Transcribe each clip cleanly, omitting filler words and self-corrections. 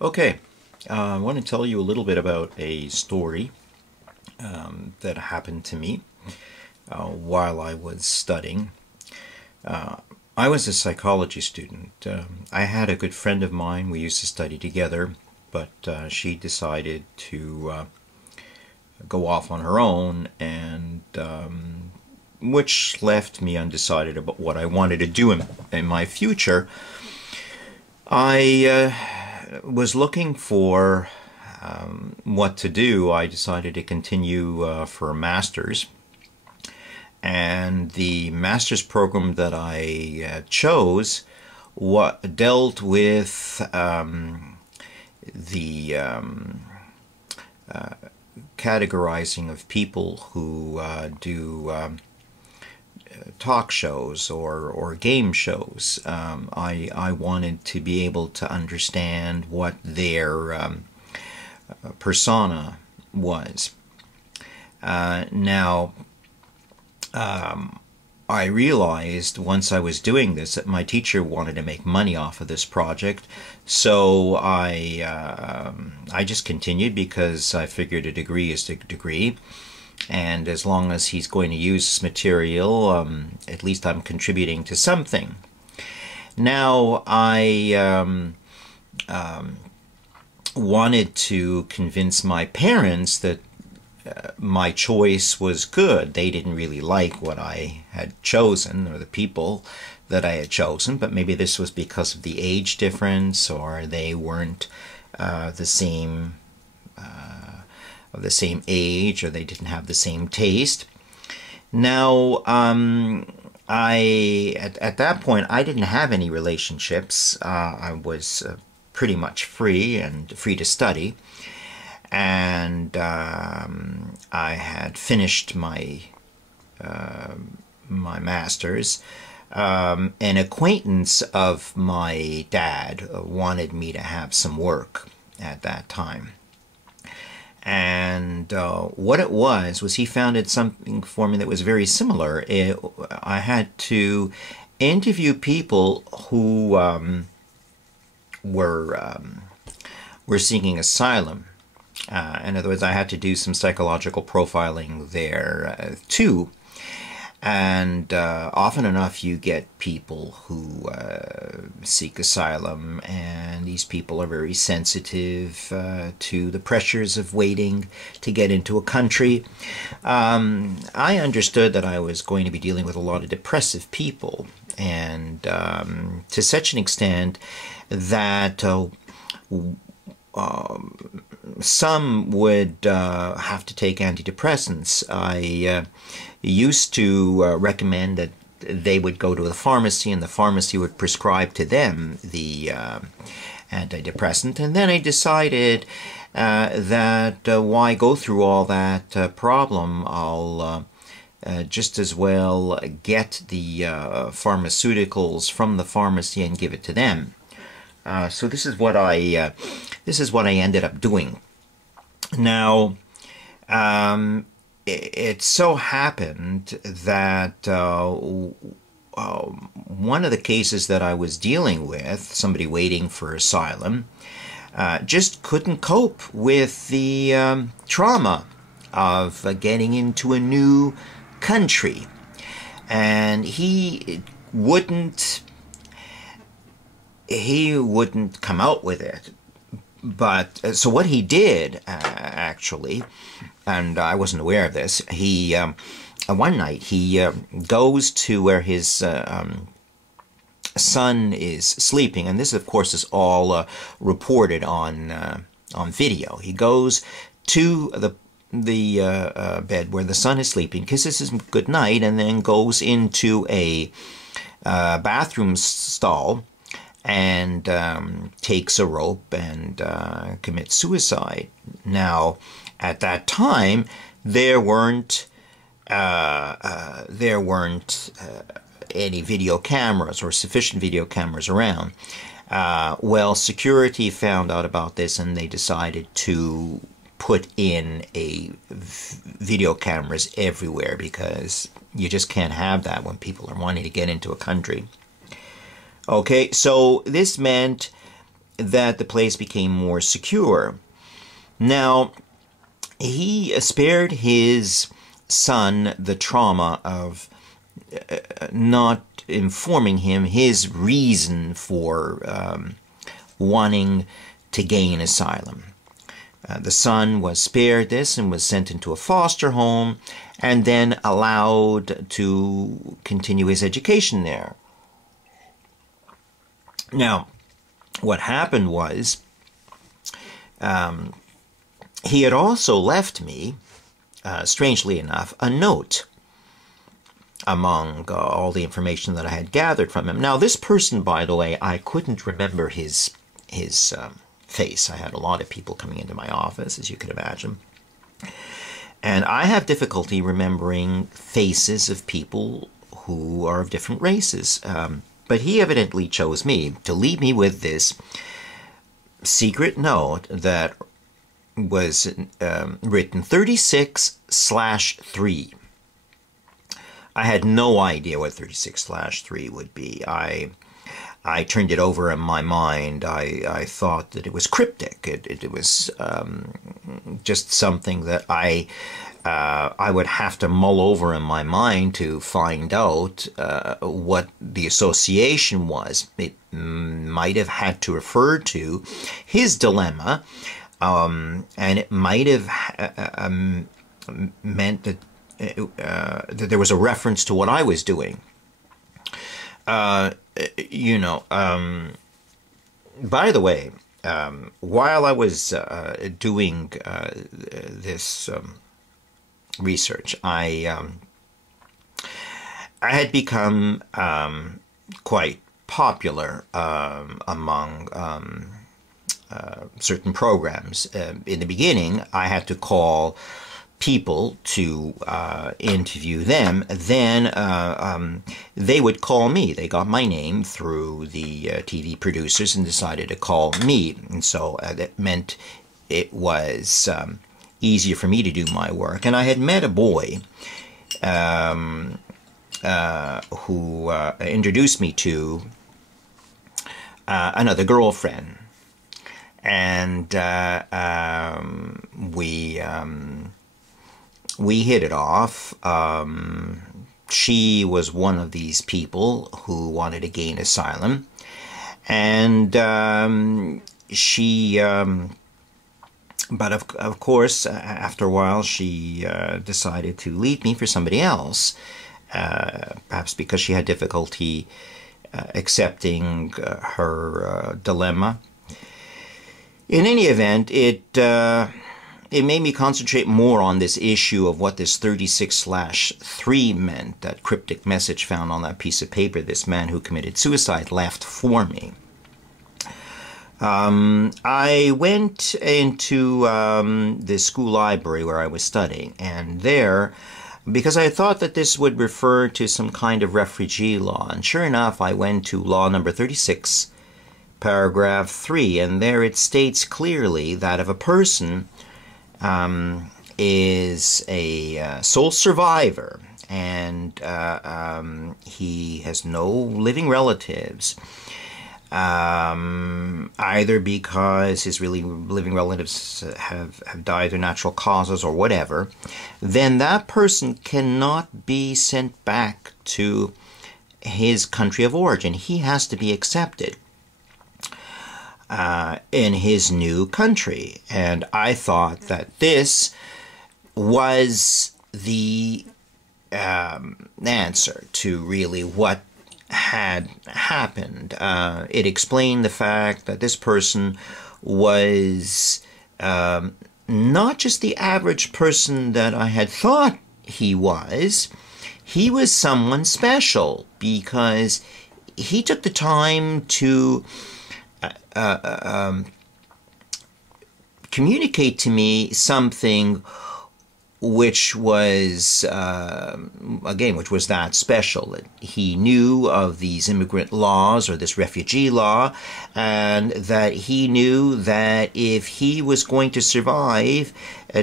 Okay, I want to tell you a little bit about a story that happened to me while I was studying. I was a psychology student. I had a good friend of mine. We used to study together, but she decided to go off on her own, and which left me undecided about what I wanted to do in my future. I was looking for what to do. I decided to continue for a master's, and the master's program that I chose dealt with the categorizing of people who do talk shows or game shows. I wanted to be able to understand what their persona was. Now, I realized once I was doing this that my teacher wanted to make money off of this project, so I just continued because I figured a degree is a degree, and as long as he's going to use this material, at least I'm contributing to something. Now, I wanted to convince my parents that my choice was good. They didn't really like what I had chosen or the people that I had chosen, but maybe this was because of the age difference, or they weren't the same of the same age, or they didn't have the same taste. Now, at that point I didn't have any relationships. I was pretty much free to study, and I had finished my my master's. An acquaintance of my dad wanted me to have some work at that time. And what it was he founded something for me that was very similar. I had to interview people who were seeking asylum. In other words, I had to do some psychological profiling there too. And often enough, you get people who seek asylum, and these people are very sensitive to the pressures of waiting to get into a country. I understood that I was going to be dealing with a lot of depressive people, and to such an extent that some would have to take antidepressants. I used to recommend that they would go to the pharmacy, and the pharmacy would prescribe to them the antidepressant. And then I decided that why go through all that problem? I'll just as well get the pharmaceuticals from the pharmacy and give it to them. So this is what I ended up doing. Now, it so happened that one of the cases that I was dealing with, somebody waiting for asylum, just couldn't cope with the trauma of getting into a new country, and he wouldn't come out with it. But so what he did actually, and I wasn't aware of this, he one night he goes to where his son is sleeping, and this of course is all reported on video. He goes to the bed where the son is sleeping, kisses him good night, and then goes into a bathroom stall and takes a rope and commits suicide. Now, at that time, there weren't any video cameras or sufficient video cameras around. Well, security found out about this, and they decided to put in video cameras everywhere, because you just can't have that when people are wanting to get into a country. Okay, so this meant that the place became more secure. Now, he spared his son the trauma of not informing him his reason for wanting to gain asylum. The son was spared this and was sent into a foster home and then allowed to continue his education there. Now, what happened was he had also left me, strangely enough, a note among all the information that I had gathered from him. Now, this person, by the way, I couldn't remember his face. I had a lot of people coming into my office, as you could imagine. And I have difficulty remembering faces of people who are of different races. But he evidently chose me to leave me with this secret note that was written 36/3. I had no idea what 36/3 would be. I turned it over in my mind. I thought that it was cryptic. It was just something that I would have to mull over in my mind to find out what the association was. It might have had to refer to his dilemma, and it might have meant that that there was a reference to what I was doing. You know, by the way, while I was doing this research, I had become quite popular among certain programs. In the beginning, I had to call people to interview them. Then they would call me. They got my name through the TV producers and decided to call me. And so that meant it was easier for me to do my work. And I had met a boy who introduced me to another girlfriend. And we hit it off. She was one of these people who wanted to gain asylum. And she... but of course, after a while, she decided to leave me for somebody else, perhaps because she had difficulty accepting her dilemma. In any event, it made me concentrate more on this issue of what this 36/3 meant, that cryptic message found on that piece of paper this man who committed suicide left for me. I went into the school library where I was studying, and there, because I thought that this would refer to some kind of refugee law, and sure enough, I went to law number 36, paragraph 3, and there it states clearly that if a person is a sole survivor and he has no living relatives, either because his really living relatives have died of natural causes or whatever, then that person cannot be sent back to his country of origin. He has to be accepted in his new country. And I thought that this was the answer to really what had happened. It explained the fact that this person was not just the average person that I had thought he was. He was someone special because he took the time to communicate to me something which was, again, which was that special. That he knew of these immigrant laws or this refugee law, and that he knew that if he was going to survive,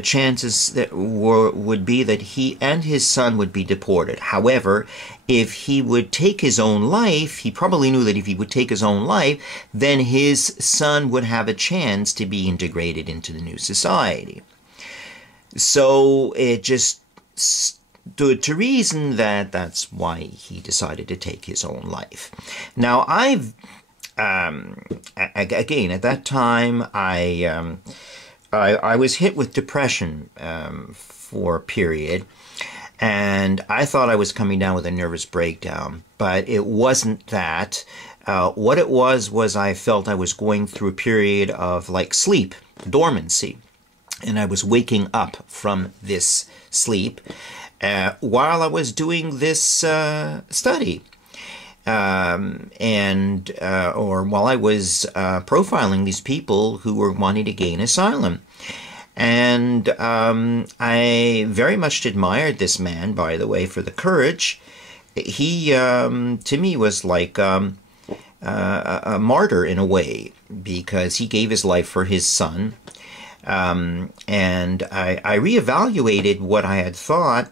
chances that would be that he and his son would be deported. However, if he would take his own life, he probably knew that if he would take his own life, then his son would have a chance to be integrated into the new society. So it just stood to reason that that's why he decided to take his own life. Now, again, at that time, I was hit with depression for a period, and I thought I was coming down with a nervous breakdown, but it wasn't that. What it was I felt I was going through a period of like sleep, dormancy, and I was waking up from this sleep while I was doing this study. Or while I was profiling these people who were wanting to gain asylum. And I very much admired this man, by the way, for the courage. He, to me, was like a martyr in a way, because he gave his life for his son. And I reevaluated what I had thought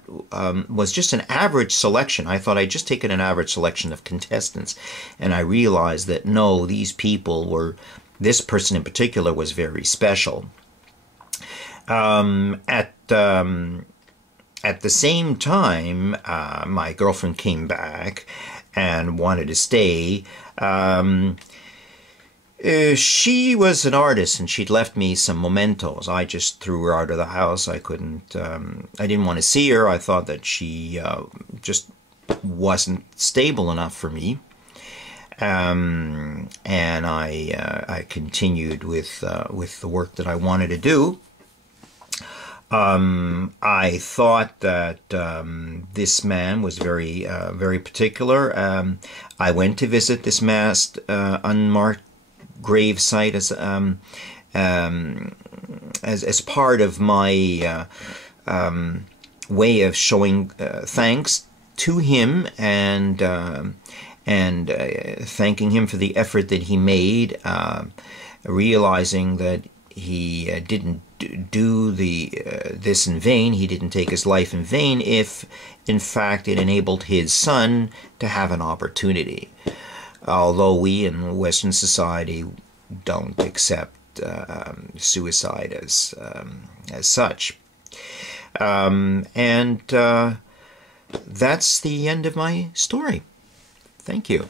was just an average selection. I thought I'd just taken an average selection of contestants, and I realized that no, these people were, this person in particular was very special. At the same time, my girlfriend came back and wanted to stay. She was an artist, and she'd left me some mementos. I just threw her out of the house. I couldn't, I didn't want to see her. I thought that she just wasn't stable enough for me. And I continued with the work that I wanted to do. I thought that this man was very, very particular. I went to visit this masked, unmarked grave site as part of my way of showing thanks to him, and thanking him for the effort that he made, realizing that he didn't do this in vain. He didn't take his life in vain if, in fact, it enabled his son to have an opportunity. Although we in Western society don't accept suicide as such. That's the end of my story. Thank you.